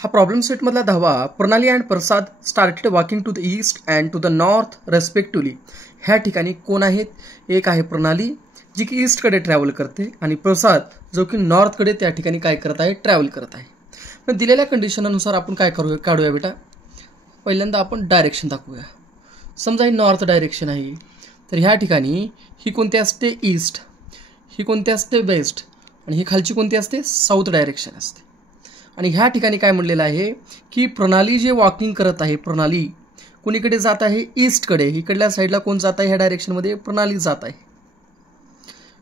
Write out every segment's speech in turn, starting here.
हा प्रॉब्लेम सेटमधला 10वा. Pranali and Prasad started walking to the east and to the north respectively. ह्या ठिकाणी कोण आहेत? एक आहे प्रणाली जी की ईस्टकडे ट्रॅव्हल करते आणि प्रसाद जो की नॉर्थकडे त्या ठिकाणी काय करत आहे? ट्रॅव्हल करत आहे. पण दिलेल्या कंडिशननुसार आपण काय काढूया बेटा? पहिल्यांदा आपण डायरेक्शन दाखवूया. समजा ही नॉर्थ डायरेक्शन आहे, तर ह्या ठिकाणी ही कोणती असते? ईस्ट. ही कोणती असते? वेस्ट. आणि ही खालची कोणती असते? साऊथ डायरेक्शन असते. आणि ह्या ठिकाणी काय म्हणलेलं आहे की प्रणाली जे वॉकिंग करत आहे, प्रणाली कोणीकडे जात आहे? ईस्टकडे. इकडल्या साईडला कोण जात आहे? ह्या डायरेक्शनमध्ये प्रणाली जात आहे.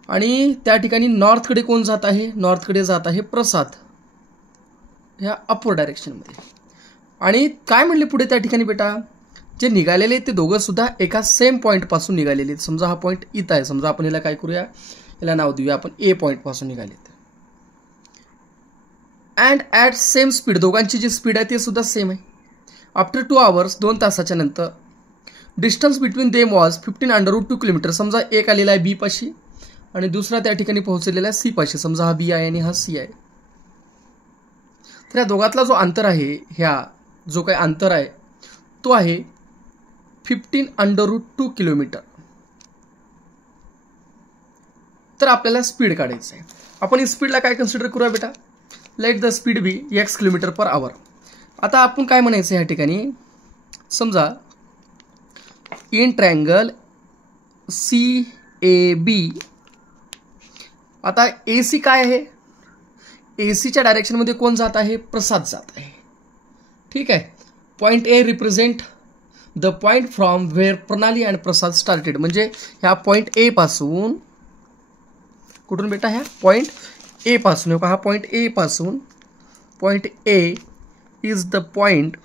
आणि त्या ठिकाणी नॉर्थकडे कोण जात आहे? नॉर्थकडे जात आहे प्रसाद, ह्या अपर डायरेक्शनमध्ये. आणि काय म्हणले पुढे त्या ठिकाणी बेटा? जे निघालेले ते दोघं सुद्धा एका सेम पॉईंटपासून निघालेले. समजा हा पॉईंट इथं आहे, समजा आपण याला काय करूया? याला नाव देऊया आपण ए पॉईंटपासून निघालेत. अँड ॲट सेम स्पीड, दोघांची जी स्पीड आहे ते सुद्धा सेम आहे. आफ्टर 2 hours, 2 तासाच्या नंतर, distance between them was 15√2 kilometre. समजा एक आलेला आहे बी पाशी आणि दुसरा त्या ठिकाणी पोहोचलेला आहे सी पाशी. समजा हा बी आहे आणि हा सी आहे. तर या दोघातला जो अंतर आहे, ह्या जो काही अंतर आहे तो आहे 15√2 किलोमीटर. तर आपल्याला स्पीड काढायचं आहे. आपण स्पीडला काय कन्सिडर करूया बेटा? Let the speed be x kilometre per hour. आता आपण काय म्हणायचं ह्या ठिकाणी? समजा इन ट्रायंगल CAB. आता AC काय आहे? ACच्या डायरेक्शनमध्ये कोण जात आहे? प्रसाद जात आहे. ठीक आहे. Point A represent the point from where Pranali and Prasad started. म्हणजे ह्या पॉईंट ए पासून, कुठून बेटा? ह्या पॉईंट ए पासून, हा पॉईंट ए पासून, point A is the point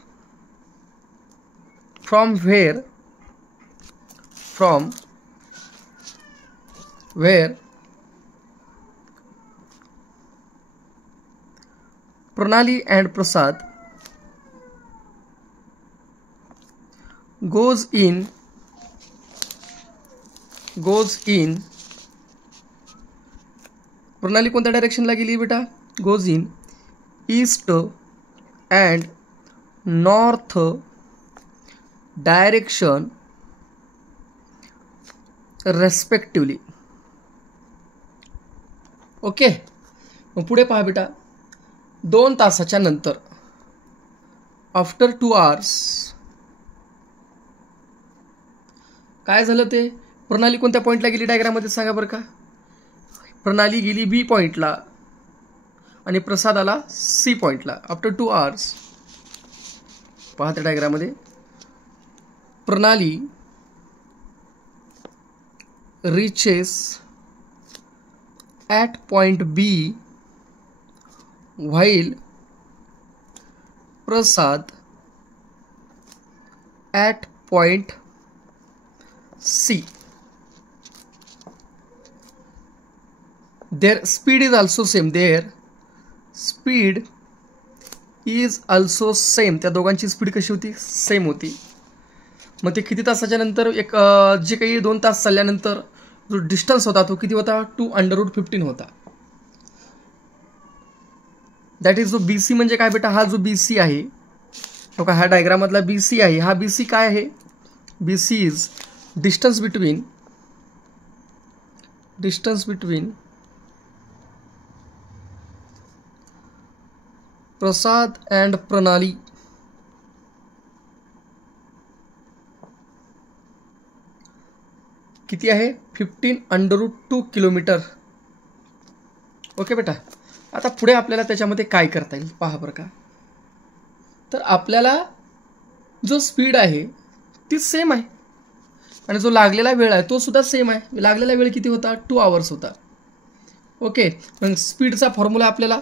from where Pranali and Prasad goes in. Pranali कोणत्या डायरेक्शनला गेली बेटा? Goes in east and north direction respectively. Okay. मग पुढे पहा बेटा. 2 तासाच्या नंतर, आफ्टर 2 hours, काय झालं ते? प्रणाली कोणत्या पॉईंटला गेली डायग्राममध्ये सांगा बरं का? प्रणाली गेली बी पॉईंटला आणि प्रसाद आला सी पॉईंटला. आफ्टर 2 hours, पहा त्या डायग्राममध्ये, प्रणाली reaches at point B while Prasad at point C. Their speed is also same. त्या दोघांची स्पीड कशी होती? सेम होती. मग ते किती तासाच्या नंतर, एक जे काही 2 तास चालल्यानंतर जो डिस्टन्स होता तो किती होता? 2√15 होता. दॅट इज जो BC. म्हणजे काय बेटा? हा जो BC आहे, तो का ह्या डायग्राममधला BC आहे, हा BC काय आहे? BC is distance between Prasad and प्रणाली. किती आहे? 15√2 किलोमीटर. ओके बेटा. आता पुढे आपल्याला त्याच्यामध्ये काय करता येईल पहा बरं का. तर आपल्याला जो स्पीड आहे ती सेम आहे आणि जो लागलेला वेळ आहे तो सुद्धा सेम आहे. लागलेला वेळ किती होता? 2 hours होता. ओके. मग स्पीडचा फॉर्म्युला आपल्याला,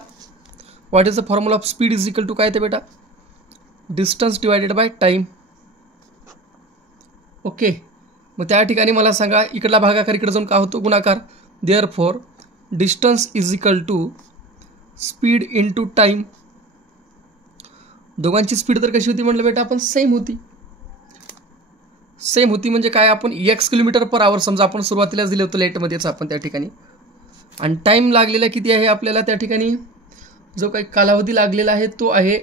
what is the formula of speed is equal to काय ते बेटा? Distance divided by time. Okay. मग त्या ठिकाणी मला सांगा, इकडला भागाकार इकडे जाऊन का होतो? गुणाकार. Therefore distance is equal to speed into time. दोघांची स्पीड तर कशी होती म्हटलं बेटा? आपण सेम होती. म्हणजे काय? आपण x किलोमीटर पर आवर समजा आपण सुरुवातीलाच दिलं होतं लेटमध्येच आपण त्या ठिकाणी. आणि टाईम लागलेला किती आहे आपल्याला त्या ठिकाणी? जो काही कालावधी लागलेला आहे तो आहे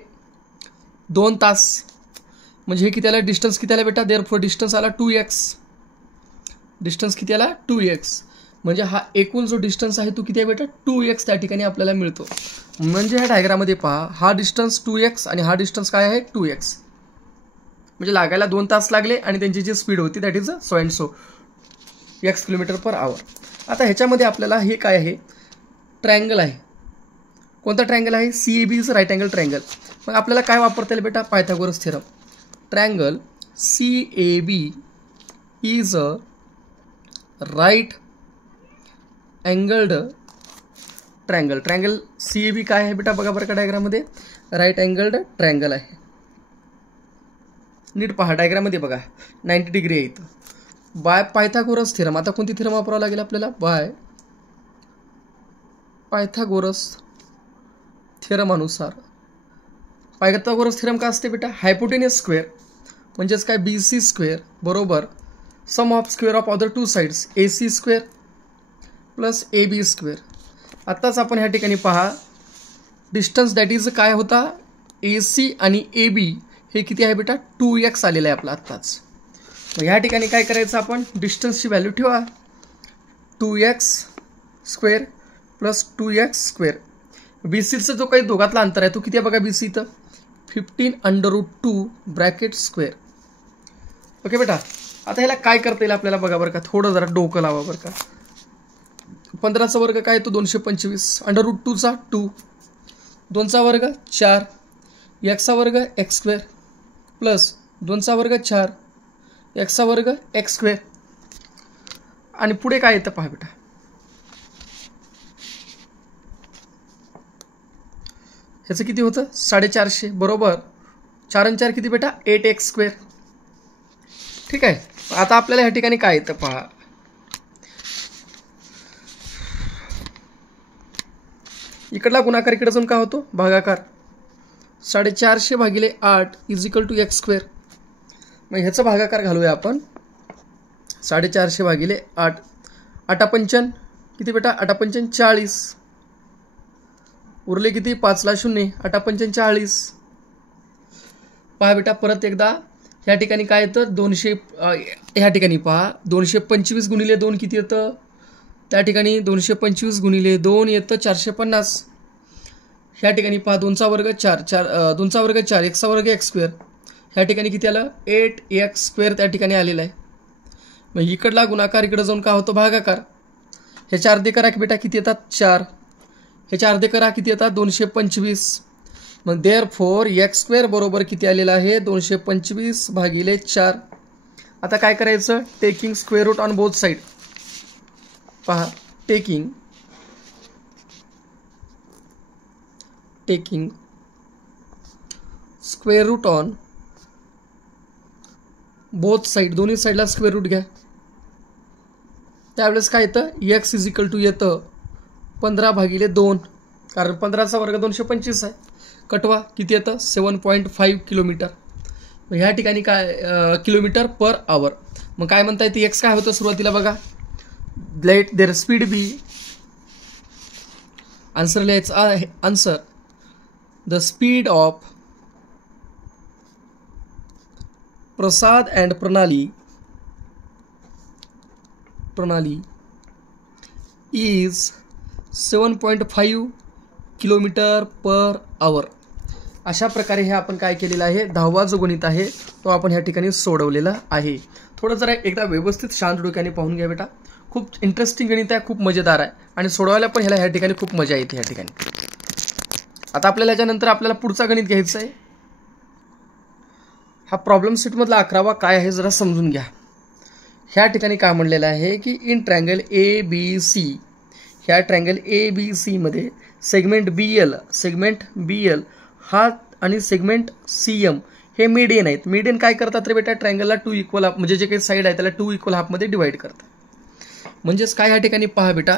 2 तास, म्हणजे हे किती आला, डिस्टन्स किती आला बेटा, देअरफॉर डिस्टन्स आला 2x, डिस्टन्स किती आला 2x, म्हणजे हा एकूण जो डिस्टन्स आहे तो किती आहे बेटा 2x त्या ठिकाणी आपल्याला मिळतो. म्हणजे ह्या डायग्राममध्ये पहा, हा डिस्टन्स 2x आणि हा डिस्टन्स काय आहे 2x, म्हणजे लागायला 2 तास लागले आणि त्यांची जी स्पीड होती that is so and so x km/h. आता ह्याच्यामध्ये आपल्याला हे काय आहे, ट्रायंगल आहे. कोणता ट्रायंगल आहे, CAB is right angle triangle. मग आपल्याला काय वापरता येईल बेटा, Pythagoras theorem. Triangle CAB is a right angled triangle. Triangle CAB काय आहे बेटा, बघा बरं का डायग्राममध्ये, राईट अँगल्ड ट्रायंगल आहे. नीट पहा डायग्राममध्ये बघा, 90 डिग्री आहे इथं. Bye Pythagoras theorem. आता कोणती थेरम वापरावं लागेल आपल्याला, बाय पायथागोरस थेरम अनुसार. पायथागोरस थेरम का असते बेटा, हायपोटेनियस स्क्वेअर म्हणजेच काय BC स्क्वेअर बरोबर sum of square of other 2 sides AC square plus AB square. आत्ताच आपण ह्या ठिकाणी पहा, डिस्टन्स दॅट इज काय होता, AC आणि AB हे किती आहे बेटा 2x आलेलं आहे आपला आत्ताच. मग ह्या ठिकाणी काय करायचं, आपण डिस्टन्सची व्हॅल्यू ठेवा, 2x square plus 2x square. BCचा जो काही दोघातला अंतर आहे तो किती आहे बघा, BC इथं 15√2 ब्रॅकेट स्क्वेअर. ओके बेटा. आता ह्याला काय करता येईल आपल्याला बघा बरं का, थोडं जरा डोकं लावा बरं का. 15चा वर्ग काय तो 225, √2चा 2, 2चा वर्ग 4, x वर्ग x स्क्वेअर प्लस 2चा वर्ग 4, x वर्ग x स्क्वेअर. आणि पुढे काय येतं पहा बेटा, ह्याचं किती होतं 450 बरोबर 4 आणि 4 किती बेटा 8x स्क्वेअर. ठीक आहे. आता आपल्याला ह्या ठिकाणी काय येतं पहा, इकडला गुणाकार इकडे जाऊन काय होतो भागाकार, 450 भागिले 8 is equal to x square. मग ह्याचा भागाकार घालूया आपण, 450 भागिले 8, 8×5 किती बेटा 8×5 40, उरले किती 5 ला 0, 8×5 40. पहा बेटा परत एकदा ह्या ठिकाणी काय येतं 200, ह्या ठिकाणी पहा 225 गुणिले 2 किती येतं, त्या ठिकाणी 225 गुणिले 2 येतं 450. ह्या ठिकाणी पहा 2चा वर्ग 4, 2चा वर्ग 4, x वर्ग x स्क्वेअर. ह्या ठिकाणी किती आलं 8x स्क्वेअर त्या ठिकाणी आलेला आहे. मग इकडला गुणाकार इकडे जाऊन का होतो भागाकार. ह्याच्या अर्धे करा की बेटा किती येतात 4, ह्याच्या अर्धे करा किती येतात 225. मग देअरफॉर x स्क्वेअर बरोबर किती आलेला आहे 225 भागिले 4. आता काय करायचं, taking square root on both side. पहा taking square root on both side, दोन्ही साईडला स्क्वेअर रूट घ्या. त्यावेळेस काय येतं x इज इक्वल टू येतं 15/2, कारण 15चा वर्ग 225 आहे. कटवा किती येतं 7.5 किलोमीटर. मग ह्या ठिकाणी काय किलोमीटर पर आवर. मग काय म्हणता येते x काय होतं सुरुवातीला बघा, let their speed be, answer लिहायचं आहे, answer the speed of Prasad and Pranali is 7.5 kilometre per hour. अशा प्रकारे हे आपण काय केलेलं आहे, 10वा जो गणित आहे तो आपण ह्या ठिकाणी सोडवलेला आहे. थोडं जरा एकदा व्यवस्थित शांत डोक्याने पाहून घ्या बेटा. खूप इंटरेस्टिंग गणित आहे, खूप मजेदार आहे आणि सोडवायला पण ह्या ठिकाणी खूप मजा येते ह्या ठिकाणी. आता आपल्याला याच्यानंतर आपल्याला पुढचा गणित घ्यायचा आहे. हा प्रॉब्लेम सेटमधला 11वा काय आहे जरा समजून घ्या. ह्या ठिकाणी काय म्हणलेलं आहे की इन ट्रायंगल ABC, ह्या ट्रायंगल ABC मध्ये सेगमेंट BL हा आणि सेगमेंट CM हे मीडियन आहेत. मीडियन काय करतात रे बेटा, ट्रायंगलला 2 इक्वल हाफ, म्हणजे जे काही साईड आहे त्याला 2 इक्वल हाफमध्ये डिवाइड करतात. म्हणजेच काय ह्या ठिकाणी पहा बेटा,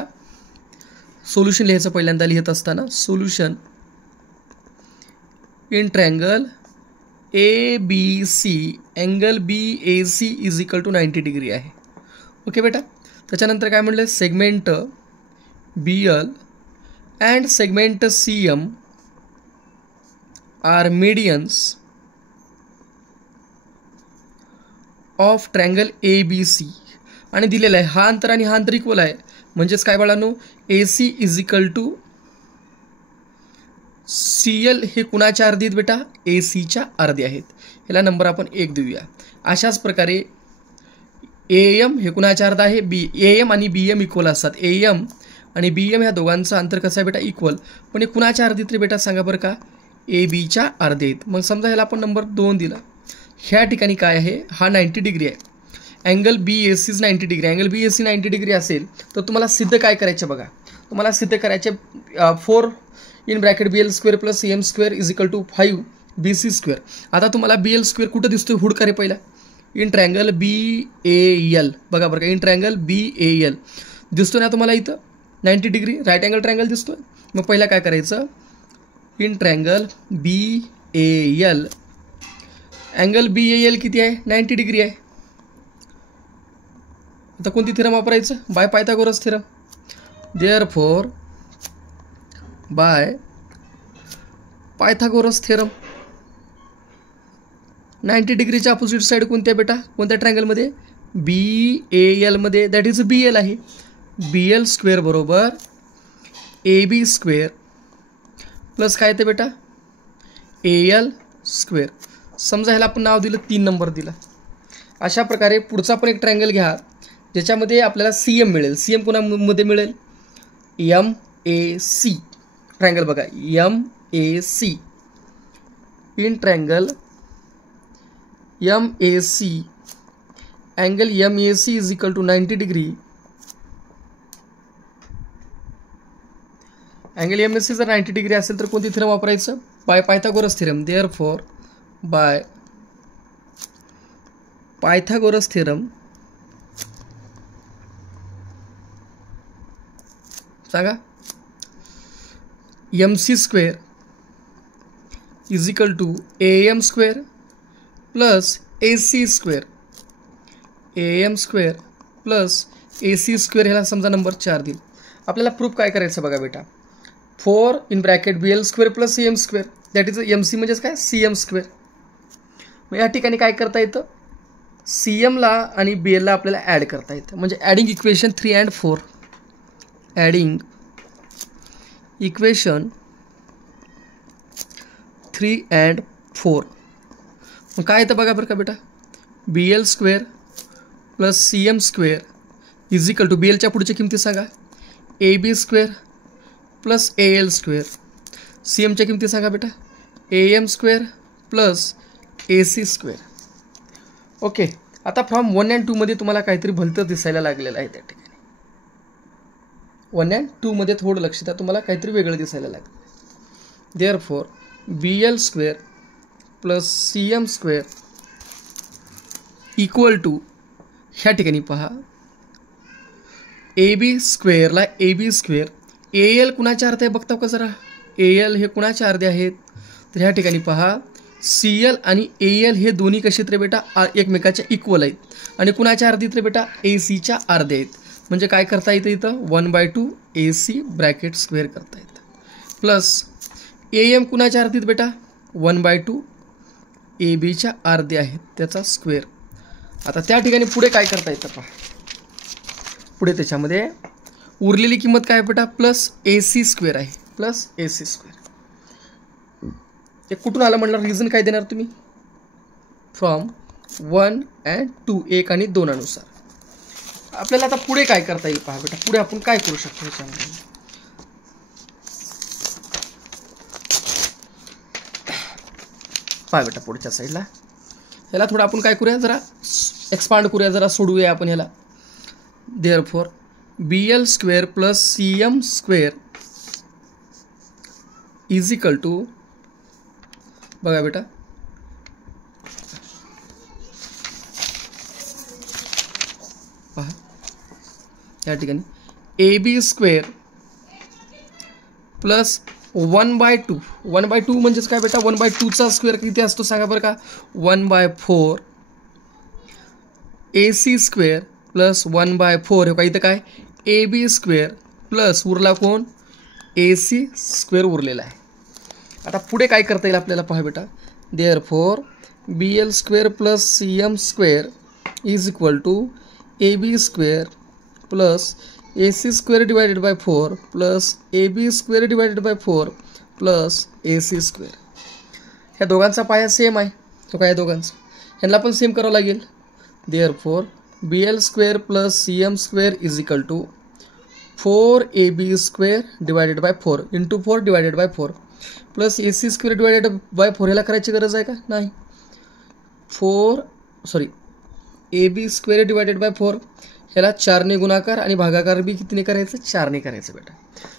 सोल्युशन लिहायचं पहिल्यांदा लिहित असताना, solution in triangle ABC angle BAC is equal to 90 degree आहे. ओके बेटा. त्याच्यानंतर काय म्हणलं, segment BL and segment CM are medians of triangle ABC आणि दिलेला आहे हा अंतर आणि हा अंतर इक्वल आहे, म्हणजेच काय बाळांनो AC is equal to CL हे कुणाच्या अर्धे आहेत बेटा, ACच्या अर्धे आहेत. ह्याला नंबर आपण 1 देऊया. अशाच प्रकारे AM हे कुणाच्या अर्धा आहे, AM आणि BM इक्वल असतात. AM आणि BM ह्या दोघांचं अंतर कसं आहे बेटा, इक्वल. पण हे कुणाच्या अर्धे तरी बेटा सांगा बरं का, ABच्या अर्धे आहेत. मग समजा ह्याला आपण नंबर 2 दिला. ह्या ठिकाणी काय आहे, हा 90 डिग्री आहे. Angle BAC is 90 degree. Angle BAC 90 degree असेल तर तुम्हाला सिद्ध काय करायचे बघा, तुम्हाला सिद्ध करायचे 4 in bracket BL² plus AM² is equal to 5 BC². आता तुम्हाला BL² कुठं दिसतोय, हुड करे पहिला इन ट्रँगल BAL बघा बरं का, इन ट्रँगल BAL दिसतोय ना तुम्हाला इथं 90 डिग्री राईट अँगल ट्रँगल दिसतोय. मग पहिला काय करायचं, in triangle BAL angle BAL किती आहे, 90 डिग्री आहे. आता कोणती थेरम वापरायचं, by Pythagoras theorem. Therefore by Pythagoras theorem 90 डिग्रीच्या अपोजिट साईड कोणत्या बेटा, कोणत्या ट्रँगलमध्ये, BAL मध्ये, दॅट इज BL आहे. BL² बरोबर AB² प्लस काय ते बेटा AL². समजा ह्याला आपण नाव दिलं 3 नंबर दिला. अशा प्रकारे पुढचा पण एक ट्रँगल घ्या ज्याच्यामध्ये आपल्याला CM मिळेल. CM कोणामध्ये मिळेल, MAC ट्रँगल बघा, MAC in triangle MAC angle MAC is equal to 90 degree. Angle MAC जर 90 डिग्री असेल तर कोणती थेरम वापरायचं, by Pythagoras theorem. Therefore by Pythagoras theorem सांगा, MC² is equal to AM² plus AC² AM² plus AC² ह्याला समजा number 4 देईल. आपल्याला प्रूफ काय करायचं बघा बेटा, 4 in bracket BL² plus AM² that is MC म्हणजेच काय, CM². मग या ठिकाणी काय करता येतं, CMला आणि BLला आपल्याला ॲड करता येतं. म्हणजे adding equation 3 and 4, adding equation 3 and 4. मग काय येतं बघा बरं का बेटा, BL² plus CM² is equal to, BLच्या पुढच्या किमती सांगा, AB² प्लस AL². CMच्या किमती सांगा बेटा, AM² प्लस AC². ओके. आता फ्रॉम 1 and 2 मध्ये तुम्हाला काहीतरी भलतं दिसायला लागलेलं आहे. त्या ठिकाणी 1 and 2 मध्ये थोडं लक्ष द्या, तुम्हाला काहीतरी वेगळं दिसायला लागलं. Therefore BL² plus CM² equal to, ह्या ठिकाणी पहा AB² ला AB², AL कुणाच्या अर्धे आहे बघता का जरा, AL हे कुणाच्या अर्धे आहेत, तर ह्या ठिकाणी पहा CL आणि AL हे दोन्ही कसे तर बेटा एकमेकाच्या इक्वल आहेत आणि कुणाच्या अर्धे तर बेटा ACच्या अर्धे आहेत. म्हणजे काय करता येतं इथं 1/2 AC ब्रॅकेट स्क्वेअर करता येतं प्लस AM कुणाच्या अर्धे बेटा 1/2 ABच्या अर्धे आहेत त्याचा स्क्वेअर. आता त्या ठिकाणी पुढे काय करता येतं पहा, पुढे त्याच्यामध्ये उरलेली किंमत काय बेटा प्लस AC² आहे, प्लस AC². ते कुठून आलं म्हणलं, रिझन काय देणार तुम्ही, फ्रॉम 1 and 2 1 आणि 2 अनुसार. आपल्याला आता पुढे काय करता येईल पहा बेटा, पुढे आपण काय करू शकतो ह्याच्यामध्ये. पहा बेटा पुढच्या साईडला ह्याला थोडं आपण काय करूया, जरा एक्सपांड करूया, जरा सोडूया आपण ह्याला. Therefore BL² plus CM² is equal to, बघा बेटा पहा या ठिकाणी AB² प्लस 1/2 1/2 म्हणजेच काय बेटा 1/2 चा स्क्वेअर किती असतो सांगा बरं का, 1/4 AC² प्लस 1/4 हे का इथं काय AB² प्लस उरला कोण AC² उरलेला आहे. आता पुढे काय करता येईल आपल्याला पहा बेटा, therefore BL² plus CM² is equal to A B square plus A C square divided by 4 plus A B square divided by 4 plus A C square. ह्या दोघांचा पाया सेम आहे. तो काय दोघांचा ह्यांना पण सेम करावं लागेल. Therefore B L square plus C M square is equal to 4ab square divided by 4 into 4 divided by 4 plus A C square divided by 4. ह्याला करायची गरज आहे का नाही. A B square divided by 4 ह्याला 4ने गुणाकार आणि भागाकार बी कितीने करायचं 4ने करायचं बेटा.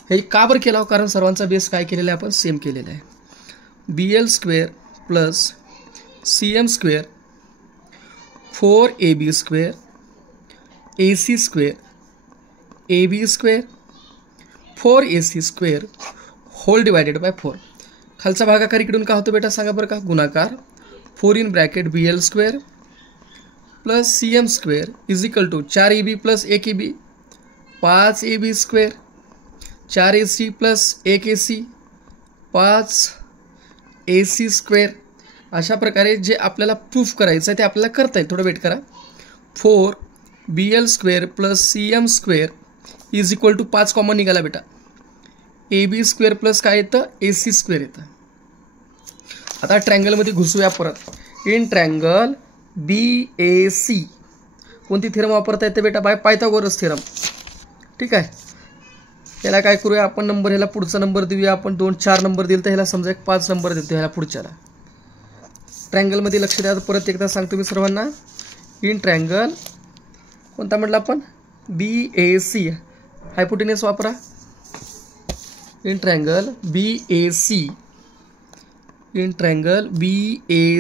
हे का बरं केलं कारण सर्वांचा बेस काय केलेला आहे आपण सेम केलेला आहे. B L square plus C M square 4ab square A C square A B square 4ac square whole divided by 4. खालचा भागाकार इकडून का होतो बेटा सांगा बरं का गुणाकार 4 in bracket B L square plus C M square is equal to 4ab plus 1ab 5ab square 4ac plus 1ac 5ac square. अशा प्रकारे जे आपल्याला प्रूफ करायचं आहे ते आपल्याला करता येईल. थोडं वेट करा. 4bl square plus C M square is equal to 5 common निघाला बेटा. ए बी स्क्वेअर प्लस काय येतं ए सी स्क्वेअर येतं. आता ट्रँगलमध्ये घुसूया परत. In triangle B A C कोणती थेरम वापरता येते बेटा बाय पायथागोरस थेरम. ठीक आहे. याला काय करूया आपण नंबर ह्याला पुढचा नंबर देऊया आपण 2 4 नंबर दिला तर ह्याला समजा एक 5 नंबर देतो ह्याला पुढच्याला. ट्रँगलमध्ये लक्ष द्या. परत एकदा सांगतो मी सर्वांना. इन ट्रँगल कोणता म्हटलं आपण बी ए सी हायपोटेनस वापरा. In triangle B A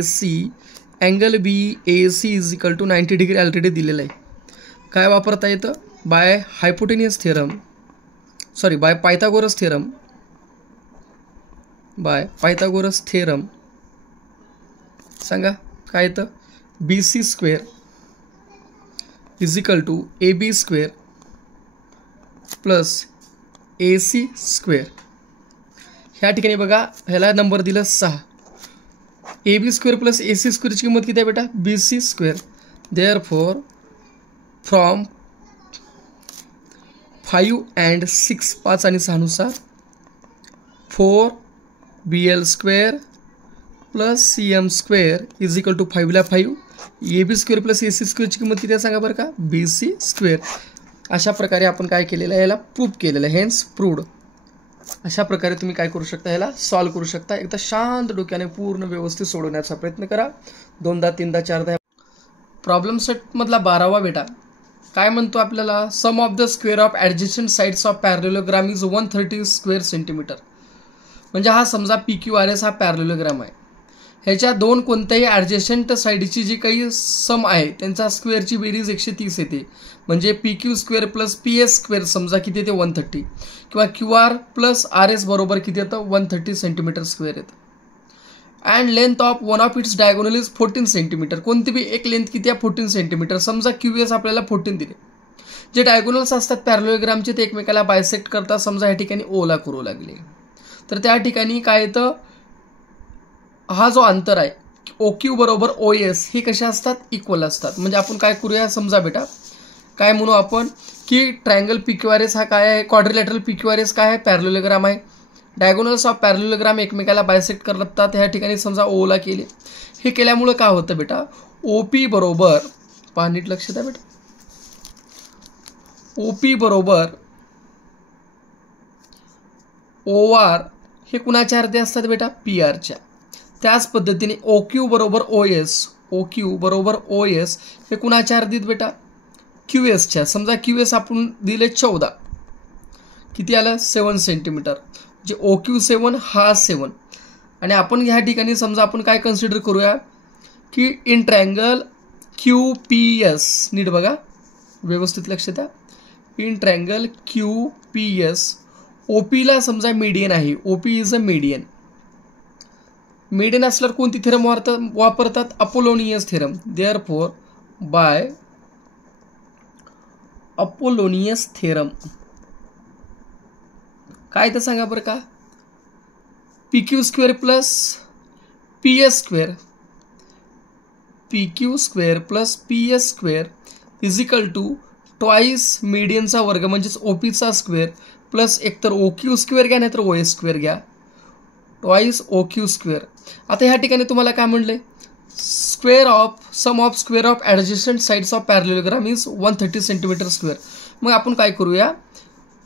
C angle B A C is equal to 90 degree already दिलेलं आहे. काय वापरता येतं by hypotenuse theorem by Pythagoras theorem सांगा काय येतं B C square is equal to A B square plus A C square. ह्या ठिकाणी बघा ह्याला नंबर दिलं 6. A B square plus A C स्क्वेअरची किंमत किती आहे बेटा बी C square. Therefore from 5 and 6 5 आणि 6 नुसार 4bl square plus C M square is equal to 5 ला 5 A B square plus A C स्क्वेअरची किंमत किती आहे सांगा बरं का बी सी स्क्वेअर. अशा प्रकारे आपण काय केलेलं आहे याला प्रूफ केलेलं आहे. Hence proved. अशा प्रकारे तुम्ही काय करू शकता याला सॉल्व्ह करू शकता. एकदा शांत डोक्याने पूर्ण व्यवस्थित सोडवण्याचा प्रयत्न करा. 2दा 3दा 4दा. प्रॉब्लेम सेटमधला 12वा बेटा काय म्हणतो आपल्याला sum of the square of adjacent sides of parallelogram is 130 square centimetre. म्हणजे हा समजा पी क्यू आर एस हा पॅरलेलोग्राम आहे. ह्याच्या दोन कोणत्याही ॲडजस्टंट साईडची जी काही सम आहे त्यांचा स्क्वेअरची बेरीज 130 येते. म्हणजे P Q square plus P S square समजा किती येते 130 किंवा Q R plus R S बरोबर किती येतं 130 सेंटीमीटर स्क्वेअर येतं. And length of one of its diagonal is 14 centimetre. कोणती बी एक लेंथ किती आहे 14 सेंटीमीटर. समजा क्यू एस आपल्याला 14 दिले. जे डायगोनल्स असतात पॅरलेलोग्रामचे ते एकमेकाला बायसेक्ट करतात. समजा या ठिकाणी ओला करू लागले तर त्या ठिकाणी काय येतं हा जो अंतर आहे ओ क्यू बरोबर ओ एस हे कसे असतात इक्वल असतात. म्हणजे आपण काय करूया समजा बेटा काय म्हणू आपण की triangle P Q R S हा काय आहे quadrilateral P Q R S काय आहे पॅरलेलोग्राम आहे. डायगोनल्स ऑफ पॅरलेलोग्राम एकमेकाला बायसेक्ट करतात. ह्या ठिकाणी समजा ओला केले. हे केल्यामुळे काय होतं बेटा ओ पी बरोबर पहा नीट लक्ष द्या बेटा ओ पी बरोबर ओ आर हे कुणाच्या अर्धे असतात बेटा पी आरच्या. त्याच पद्धतीने ओ क्यू बरोबर ओ एस हे कुणाच्या अर्धीत बेटा क्यू एसच्या. समजा क्यू एस आपण दिले 14 किती आलं 7 सेंटीमीटर. जे ओ क्यू 7 हा 7 आणि आपण ह्या ठिकाणी समजा आपण काय कन्सिडर करूया की in triangle Q P S नीट बघा व्यवस्थित लक्ष द्या. In triangle Q P S O पीला समजा मीडियन आहे. O P is a median. Median असल्यावर कोणती थेरम वापरतात Apollonius theorem. Therefore by Apollonius theorem काय तर सांगा बरं का P Q square plus P S square P Q square plus P S square is equal to twice मीडियनचा वर्ग म्हणजेच ओ पीचा स्क्वेअर प्लस एकतर ओ क्यू स्क्वेअर घ्या नाहीतर ओ एस स्क्वेअर घ्या, ट्वाईस ओ क्यू स्क्वेअर. आता ह्या ठिकाणी तुम्हाला काय म्हणले, square of sum of square of adjacent sides of parallelogram is 130 centimetre square. मग आपण काय करूया,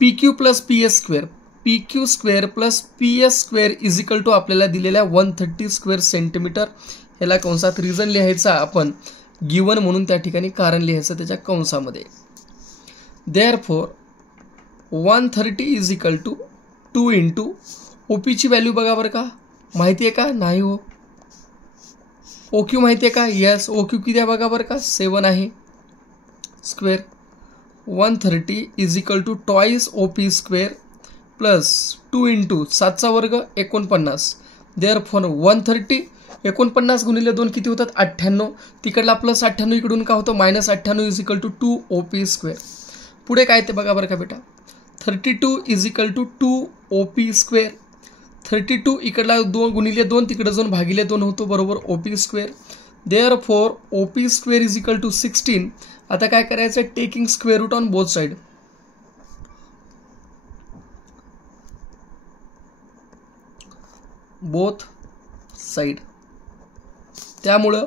P Q plus P S square, P Q square plus P S square is equal to आपल्याला दिलेल्या 130 स्क्वेअर सेंटीमीटर. ह्याला कंसात reason लिहायचा आपण, गिवन म्हणून त्या ठिकाणी कारण लिहायचं त्याच्या कंसामध्ये. Therefore 130 is equal to 2 into O पीची व्हॅल्यू बघा बरं का, माहिती आहे का, नाही हो. ओ क्यू माहिती आहे का, यस. ओ क्यू किती आहे बघा बरं का, 7 आहे square. 130 is equal to twice O P square plus 2 into 7चा वर्ग 49. देअरफॉर 130 49 गुणिले 2 किती होतात 98. तिकडला प्लस 98 इकडून का होतं -98 is equal to 2 O P square. पुढे काय ते बघा बरं का बेटा, 32 is equal to 2 O P square. 32 इकडला 2 गुणिले 2 तिकडे जाऊन भागिले 2 होतो बरोबर O P square. Therefore O P square is equal to 16. आता काय करायचं, taking square root on both side. Both side, त्यामुळं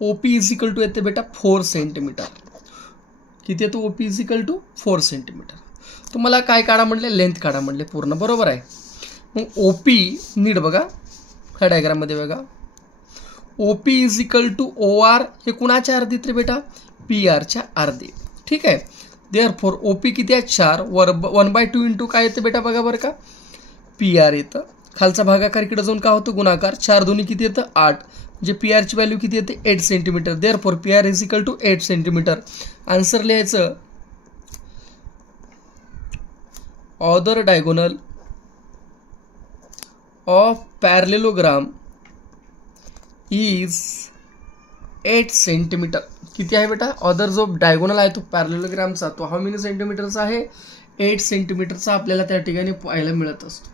O P is equal to येते बेटा 4 सेंटीमीटर. किती येतो, O P is equal to 4 centimetre. तुम्हाला काय काढा म्हणले, लेंथ काढा म्हणले पूर्ण, बरोबर आहे. मग ओ पी नीट बघा, ह्या डायग्राममध्ये बघा, O P is equal to O R हे कुणाच्या अर्धीत रे बेटा, पी आरच्या अर्धी. ठीक आहे. देअरफॉर ओ पी किती आहे 4, 1/2 इंटू काय येतं बेटा बघा बरं का, पी आर येतं. खालचा भागाकार इकडे जाऊन का होतो गुणाकार, 4 दोन्ही किती येतं 8, म्हणजे पी आरची व्हॅल्यू किती येते 8 centimetre. Therefore P R is equal to 8 centimetre. Answer लिहायचं, other diagonal of parallelogram is 8 centimetre. किती आहे बेटा, ऑदर जो डायगोनल आहे तो पॅरलेलोग्रामचा तो हाऊ मेनी सेंटीमीटरचा आहे, 8 सेंटीमीटरचा आपल्याला त्या ठिकाणी पाहायला मिळत असतो.